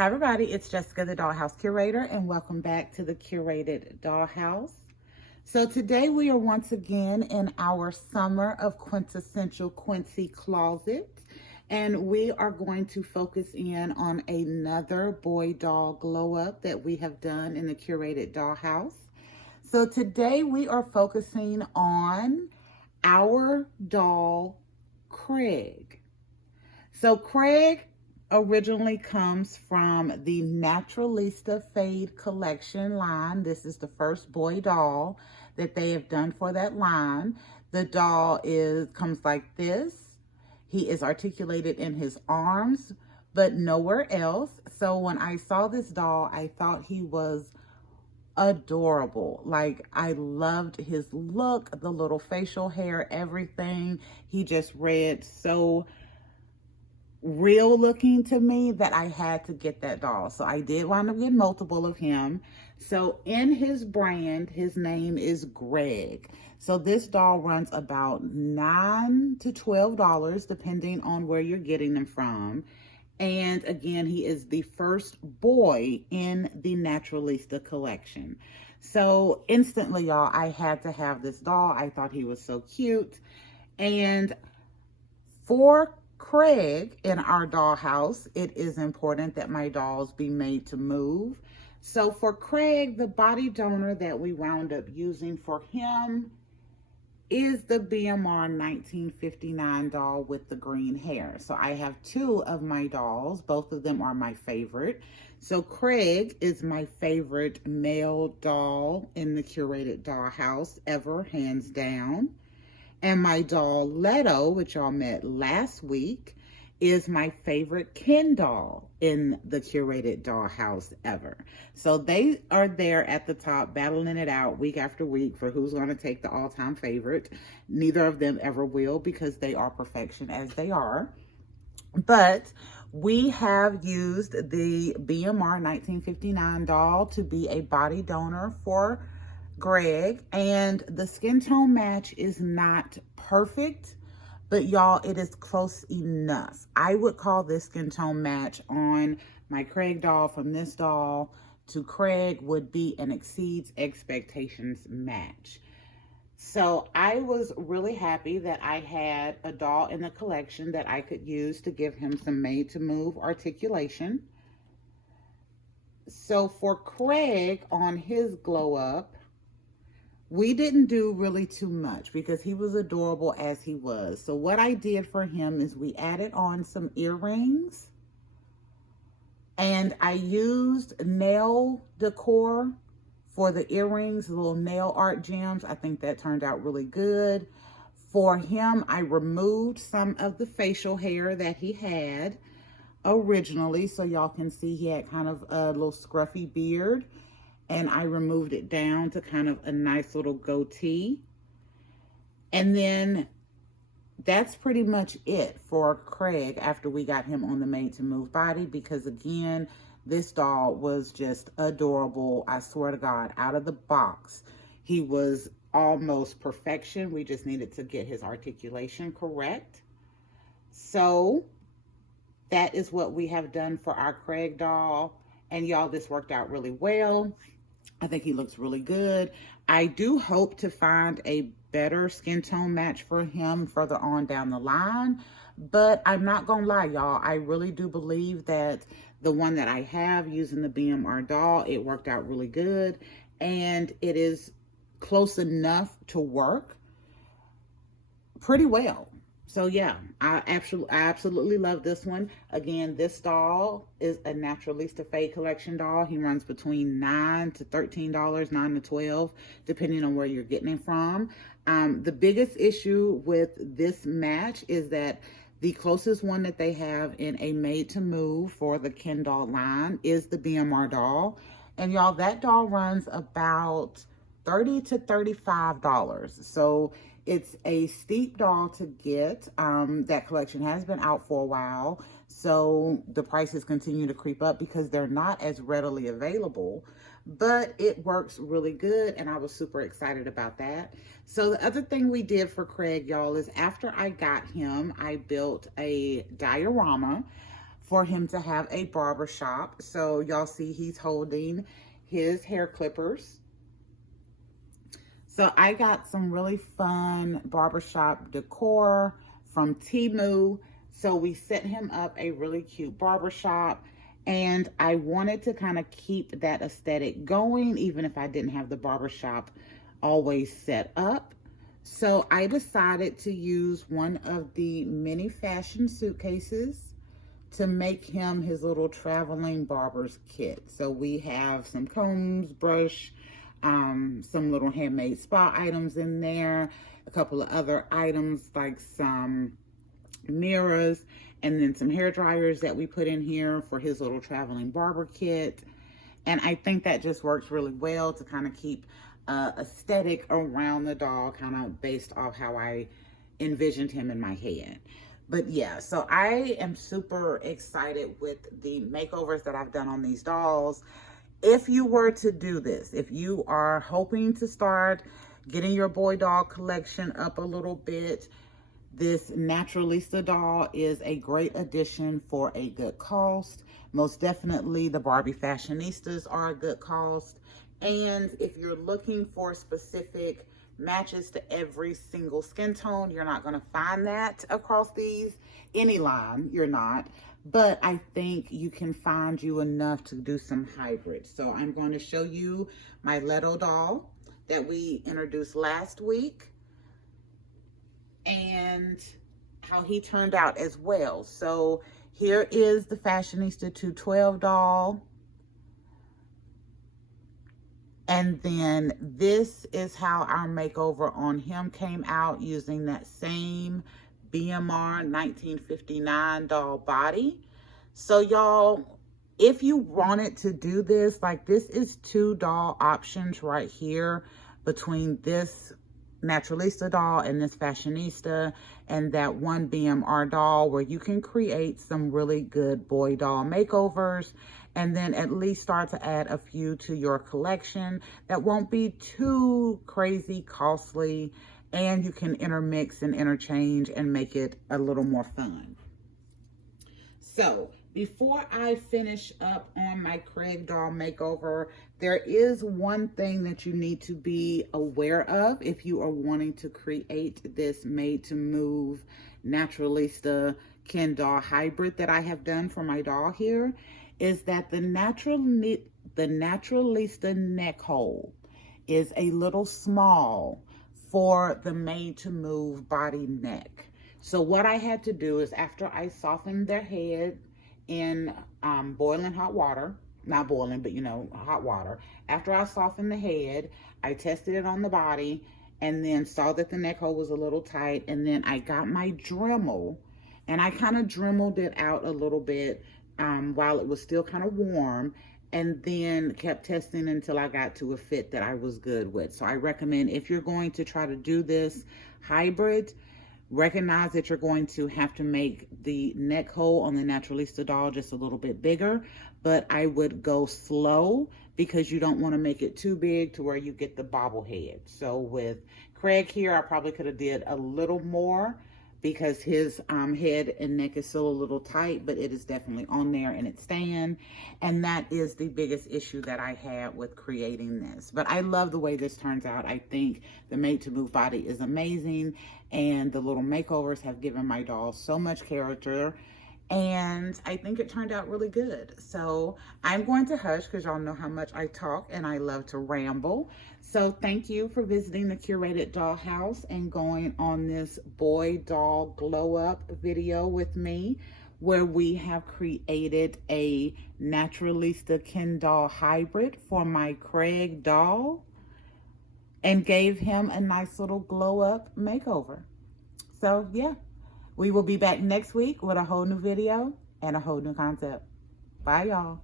Hi everybody, it's Jessica, the Dollhouse Curator, and welcome back to the Curated Dollhouse. So today we are once again in our Summer of Quintessential Quincy Closet, and we are going to focus in on another boy doll glow up that we have done in the Curated Dollhouse. So today we are focusing on our doll, Craig. So Craig originally comes from the Naturalista Fade collection line. This is the first boy doll that they have done for that line. The doll comes like this. He is articulated in his arms, but nowhere else. So when I saw this doll, I thought he was adorable. Like, I loved his look, the little facial hair, everything. He just read so real looking to me that I had to get that doll. So I did wind up getting multiple of him. So in his brand, his name is Greg. So this doll runs about $9 to $12 depending on where you're getting them from. And again, he is the first boy in the Naturalista collection. So instantly, y'all, I had to have this doll. I thought he was so cute. And for Craig in our dollhouse, it is important that my dolls be made to move. So for Craig, the body donor that we wound up using for him is the BMR 1959 doll with the green hair. So I have two of my dolls. Both of them are my favorite. So Craig is my favorite male doll in the Curated Dollhouse ever, hands down. And my doll Leto, which y'all met last week, is my favorite Ken doll in the Curated Dollhouse ever. So they are there at the top, battling it out week after week for who's going to take the all-time favorite. Neither of them ever will, because they are perfection as they are. But we have used the BMR 1959 doll to be a body donor for Greg, and the skin tone match is not perfect, but y'all, it is close enough. I would call this skin tone match on my Craig doll from this doll to Craig would be an exceeds expectations match. So I was really happy that I had a doll in the collection that I could use to give him some made to move articulation. So for Craig on his glow up, we didn't do really too much because he was adorable as he was. So what I did for him is we added on some earrings, and I used nail decor for the earrings, little nail art gems. I think that turned out really good. For him, I removed some of the facial hair that he had originally. So y'all can see he had kind of a little scruffy beard. And I removed it down to kind of a nice little goatee. And then that's pretty much it for Craig after we got him on the made to move body, because again, this doll was just adorable. I swear to God, out of the box, he was almost perfection. We just needed to get his articulation correct. So that is what we have done for our Craig doll. And y'all, this worked out really well. I think he looks really good. I do hope to find a better skin tone match for him further on down the line. But I'm not gonna lie, y'all. I really do believe that the one that I have using the BMR doll, it worked out really good. And it is close enough to work pretty well. So yeah, I absolutely love this one. Again, this doll is a Naturalista Fade collection doll. He runs between $9 to $13, $9 to $12, depending on where you're getting it from. The biggest issue with this match is that the closest one that they have in a made to move for the Ken doll line is the BMR doll. And y'all, that doll runs about $30 to $35. So it's a steep doll to get. That collection has been out for a while, so the prices continue to creep up because they're not as readily available, but it works really good, and I was super excited about that. So the other thing we did for Craig, y'all, is after I got him, I built a diorama for him to have a barber shop. So y'all see he's holding his hair clippers. So I got some really fun barbershop decor from Temu. So we set him up a really cute barbershop, and I wanted to kind of keep that aesthetic going, even if I didn't have the barbershop always set up. So I decided to use one of the mini fashion suitcases to make him his little traveling barber's kit. So we have some combs, brush, some little handmade spa items in there, a couple of other items like some mirrors, and then some hair dryers that we put in here for his little traveling barber kit. And I think that just works really well to kind of keep aesthetic around the doll, kind of based off how I envisioned him in my head. But yeah, so I am super excited with the makeovers that I've done on these dolls. If you were to do this, if you are hoping to start getting your boy doll collection up a little bit, this Naturalista doll is a great addition for a good cost. Most definitely the Barbie Fashionistas are a good cost. And if you're looking for specific matches to every single skin tone, you're not going to find that across any line. You're not. But I think you can find you enough to do some hybrids. So I'm going to show you my Leto doll that we introduced last week and how he turned out as well. So here is the Fashionista 212 doll. And then this is how our makeover on him came out, using that same BMR 1959 doll body. So y'all, if you wanted to do this, like, this is 2 doll options right here between this Naturalista doll and this Fashionista, and that one BMR doll, where you can create some really good boy doll makeovers, and then at least start to add a few to your collection that won't be too crazy costly, and you can intermix and interchange and make it a little more fun. So before I finish up on my Craig doll makeover, there is one thing that you need to be aware of if you are wanting to create this made to move Naturalista Ken doll hybrid that I have done for my doll here, is that the Naturalista neck hole is a little small for the made to move body neck. So what I had to do is, after I softened their head in boiling hot water, not boiling, but hot water. After I softened the head, I tested it on the body and then saw that the neck hole was a little tight. And then I got my Dremel and I kind of dremeled it out a little bit while it was still kind of warm, and then kept testing until I got to a fit that I was good with. So I recommend, if you're going to try to do this hybrid, recognize that you're going to have to make the neck hole on the Naturalista doll just a little bit bigger, but I would go slow because you don't want to make it too big to where you get the bobblehead. So with Craig here, I probably could have did a little more because his head and neck is still a little tight, but it is definitely on there and it's staying. And that is the biggest issue that I had with creating this. But I love the way this turns out. I think the made to move body is amazing, and the little makeovers have given my doll so much character, and I think it turned out really good. So I'm going to hush because y'all know how much I talk and I love to ramble. So thank you for visiting the Curated Dollhouse and going on this boy doll glow up video with me, where we have created a Naturalista Ken doll hybrid for my Craig doll and gave him a nice little glow up makeover. So yeah, we will be back next week with a whole new video and a whole new concept. Bye y'all.